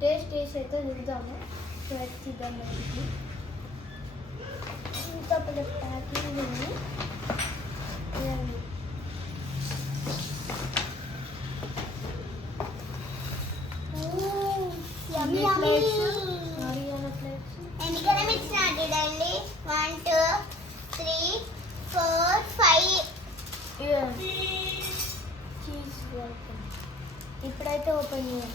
Taste taste అయితే చూద్దాము చూద్దాం బయటికి ఇంత పెద్ద ప్యాకింగ్ ఉంది. చూడండి one two three four five ఇప్పుడైతే ఓపెన్ చేయాలి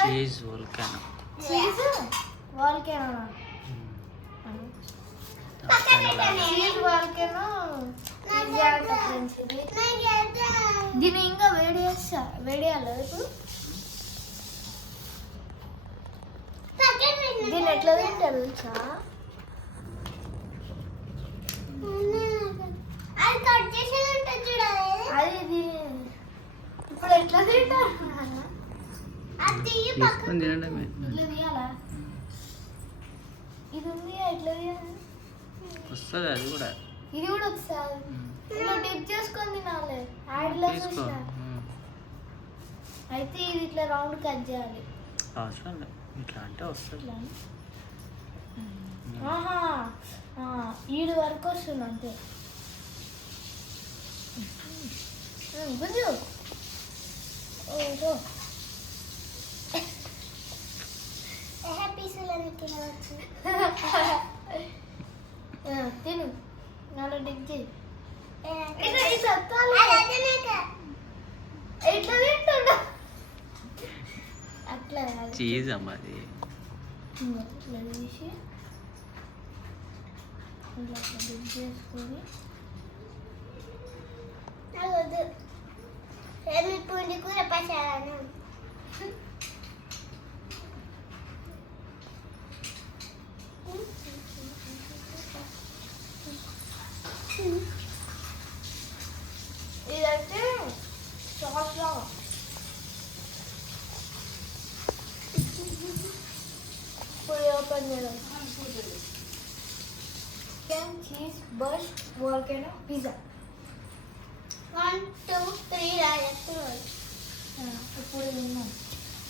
cheese volcano cheese volcano cheese volcano దీన్ని ఇంకా వేడి చేస్తా వేడి చేయాలి ఇప్పుడు? దీన్ని ఎట్లా తింటారు తెలుసా? అది కట్ చేసేది ఉంటుంది చూడాలి. అది ఇది. ఇప్పుడు ఎట్లా తింటారు? అది తీయి పక్క తీసుకొని తినడమే ఇట్లా తీయాలా? ఇది ఉంది ఎట్లా తీయాలి? వస్తుంది అది కూడా. ఇది కూడా ఒకసారి ఇలా డిప్ చేసుకొని తినాలి. యాడ్లో చూసిన. అయితే ఇది ఇట్లా రౌండ్ కట్ చేయాలి. అవసరం లేదు. ఇట్లా అంటే వస్తుంది. ఇట్లా ఆహా. ఆ, ఈడు వరకు వస్తుంది అంతే ఉమ్, గుంజు ఓహో పీసులను తినవచ్చు ఆ, తిను నాలో డిప్ చేయి అది ఇట్లా వత్తాలి. అదనక ఎట్లా తింటుండ అట్లా కాదు. చీజ్ అమ్మ అది చేసుకొని ఏమి పుండి కూర పచాలను ఇదైతే సాస్ లాగా ఇప్పుడు ఓపెన్ చేద్దాం chicken cheese burst volcano pizza one two three రాజేస్తున్నాడు ఇప్పుడు తిన్నాం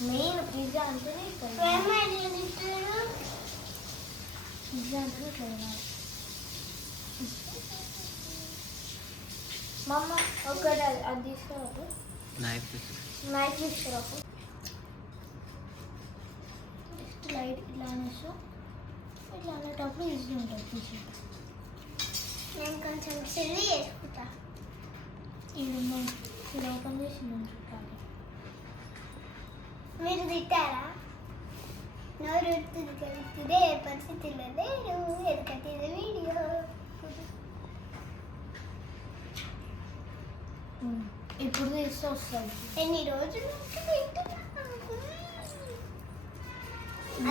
మెయిన్ పిజ్జా అంటేనే ఇక్కడ. పిజ్జా ఇట్లా తినాలి మా అమ్మ ఒకటి అది- తీసుకురాకు నైఫ్ నైఫ్ తీసుకురాకు జస్ట్ లైట్ ఇట్లా అనేసి. ఇట్లా అనేటప్పుడు ఈజీ ఉంటుంది నేను కొంచెం చిల్లి చేసుకుంటా. ఇది ఓపెన్ చేసి నేను చుట్టాలి. మీరు తిట్టారా నోరు ఉడుతుంది కదా ఇదే పరిస్థితిలో లేరు. ఎందుకంటే ఇది వీడియో. ఇప్పుడు తీస్తే వస్తుంది ఎన్ని రోజులు?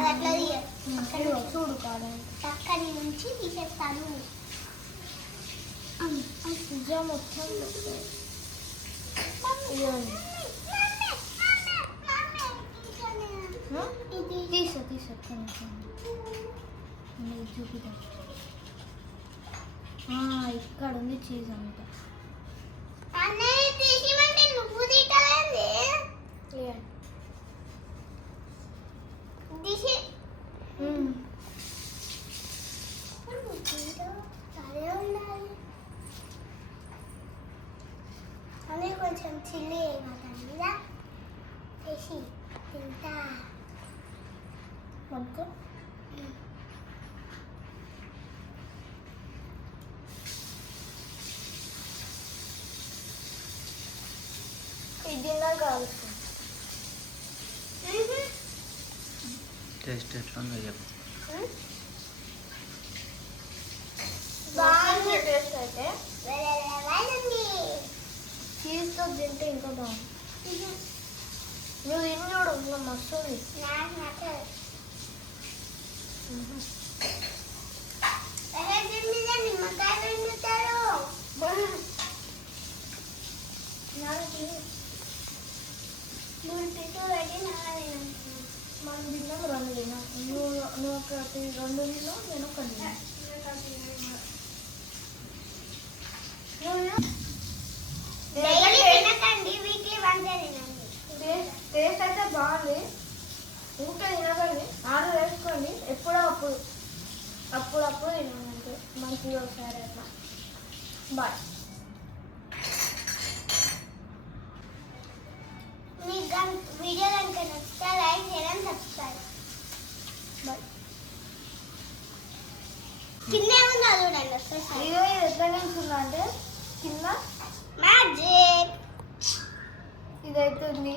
అది అట్లా చూడు కాదు అక్కడి నుంచి తీసేస్తాను. పిజ్జా మొత్తం తీసా తీసా చూపిద్దాం ఆ, ఇక్కడ ఉంది చీజ్ అంతా. నువ్వు తింటావేంది తిన్నాక కాలుస్తుంది టేస్ట్ ఎట్లా ఉందో చెప్పు బాగుంది టేస్ట్ అయితే చీజ్తో తింటే ఇంకా బాగుంది నువ్వు తిని చూడు మస్తు నిమ్మకాయ మనం తిన్నాం రెండు తిన్నాం నువ్వు నువ్వు ఒకటి రెండు తిన్నావు నేను ఒకటి టేస్ట్ అయితే బాగుంది. ఇంకా తినకండి. ఆర్డర్ వేసుకోండి. ఎప్పుడో అప్పుడు అప్పుడప్పుడు తినండి మంచిగా ఒకసారి అట్లా. బాయ్. ఏముందో ఇది ఎట్లా నిల్చుందా అంటే కింద మ్యాజిక్ ఇదైతే ఉంది.